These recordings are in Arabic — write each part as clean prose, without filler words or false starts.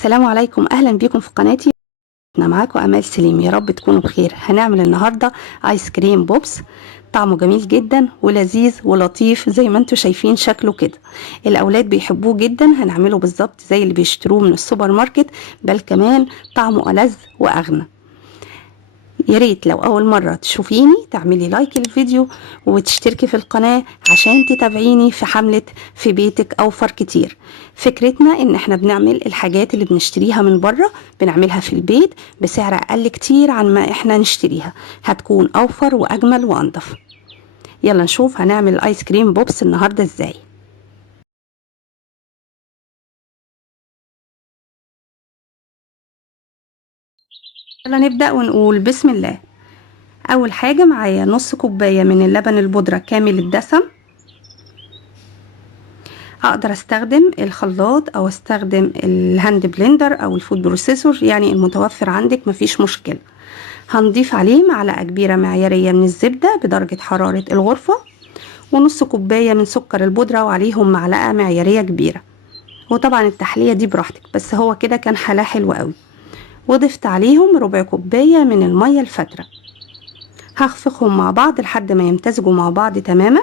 السلام عليكم، اهلا بيكم في قناتي. انا معاكم امال سليم، يا رب تكونوا بخير. هنعمل النهارده ايس كريم بوبس. طعمه جميل جدا ولذيذ ولطيف زي ما انتم شايفين شكله كده. الاولاد بيحبوه جدا، هنعمله بالظبط زي اللي بيشتروه من السوبر ماركت، بل كمان طعمه ألذ واغنى. يا ريت لو اول مره تشوفيني تعملي لايك للفيديو وتشتركي في القناه عشان تتابعيني في حمله في بيتك اوفر كتير. فكرتنا ان احنا بنعمل الحاجات اللي بنشتريها من بره بنعملها في البيت بسعر اقل كتير عن ما احنا نشتريها، هتكون اوفر واجمل وانضف. يلا نشوف هنعمل الايس كريم بوبس النهارده ازاي. يلا نبدا ونقول بسم الله. اول حاجه معايا نص كوبايه من اللبن البودره كامل الدسم. اقدر استخدم الخلاط او استخدم الهاند بلندر او الفود بروسيسور، يعني المتوفر عندك مفيش مشكلة. هنضيف عليه معلقة كبيرة معيارية من الزبدة بدرجة حرارة الغرفة، ونص كوباية من سكر البودرة وعليهم معلقة معيارية كبيرة. وطبعا التحلية دي براحتك، بس هو كده كان حلاه حلو قوي. وضفت عليهم ربع كوباية من المية الفترة. هخفقهم مع بعض لحد ما يمتزجوا مع بعض تماما،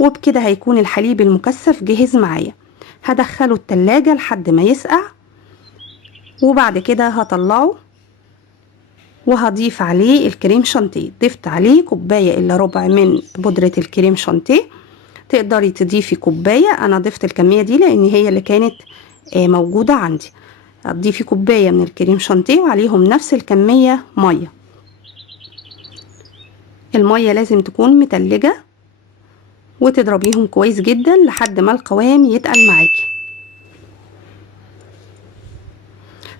وبكده هيكون الحليب المكثف جاهز معايا. هدخله التلاجة لحد ما يسقع، وبعد كده هطلعه وهضيف عليه الكريم شانتيه. ضفت عليه كوباية الا ربع من بودرة الكريم شانتيه. تقدري تضيفي كوباية، انا ضفت الكمية دي لان هي اللي كانت موجودة عندي. هتضيفي كوباية من الكريم شانتيه وعليهم نفس الكمية مية. المية لازم تكون متلجة، وتضربيهم كويس جدا لحد ما القوام يتقل معاكي.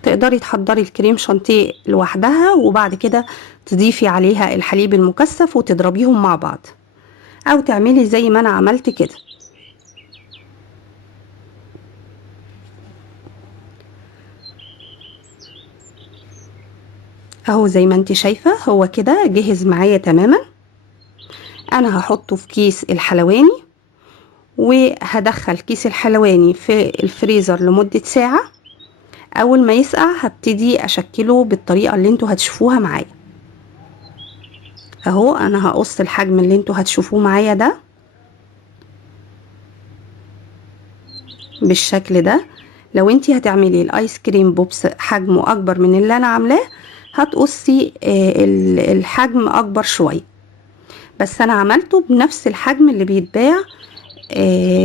تقدري تحضري الكريم شانتيه لوحدها وبعد كده تضيفي عليها الحليب المكثف وتضربيهم مع بعض، او تعملي زي ما انا عملت كده. اهو زي ما انت شايفة هو كده جهز معايا تماما. انا هحطه في كيس الحلواني، وهدخل كيس الحلواني في الفريزر لمدة ساعة. اول ما يسقع هبتدي اشكله بالطريقة اللي انتوا هتشوفوها معايا. اهو انا هقص الحجم اللي انتوا هتشوفوه معايا ده بالشكل ده. لو انتي هتعملي الايس كريم بوبس حجمه اكبر من اللي انا عاملاه، هتقصي الحجم اكبر شوية، بس انا عملته بنفس الحجم اللي بيتباع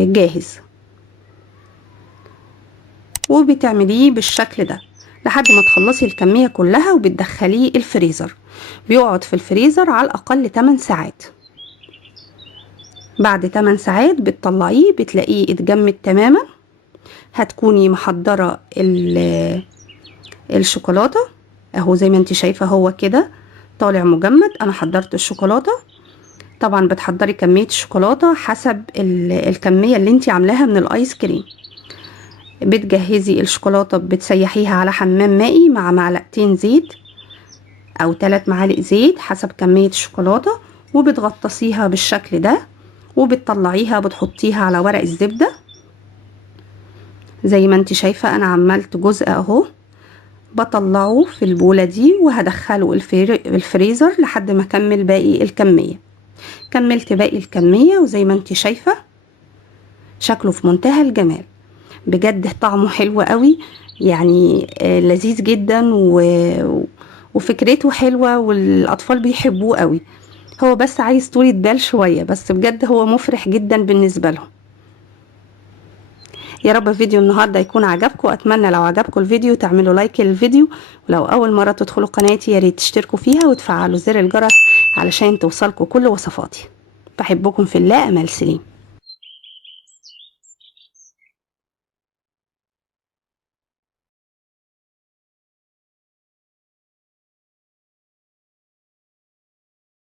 جاهز. وبتعمليه بالشكل ده لحد ما تخلصي الكمية كلها وبتدخليه الفريزر. بيقعد في الفريزر على الاقل 8 ساعات. بعد 8 ساعات بتطلعيه بتلاقيه اتجمد تماما. هتكوني محضرة الشوكولاتة. اهو زي ما انت شايفة هو كده طالع مجمد. انا حضرت الشوكولاتة. طبعا بتحضري كمية الشوكولاتة حسب الكمية اللي انت عاملاها من الايس كريم. بتجهزي الشوكولاتة بتسيحيها على حمام مائي مع معلقتين زيت او 3 معالق زيت حسب كمية الشوكولاتة، وبتغطسيها بالشكل ده، وبتطلعيها بتحطيها على ورق الزبدة زي ما انت شايفة. انا عملت جزء اهو، بطلعه في البولة دي وهدخله الفريزر لحد ما اكمل باقي الكمية. كملت باقي الكمية وزي ما انت شايفة شكله في منتهى الجمال. بجد طعمه حلو قوي، يعني لذيذ جدا وفكرته حلوة والاطفال بيحبوه قوي. هو بس عايز طولة بال شوية، بس بجد هو مفرح جدا بالنسبة لهم. يا رب فيديو النهارده يكون عجبكم. اتمنى لو عجبكم الفيديو تعملوا لايك للفيديو، ولو اول مره تدخلوا قناتي يا ريت تشتركوا فيها وتفعلوا زر الجرس علشان توصلكم كل وصفاتي. بحبكم في الله، امال سليم.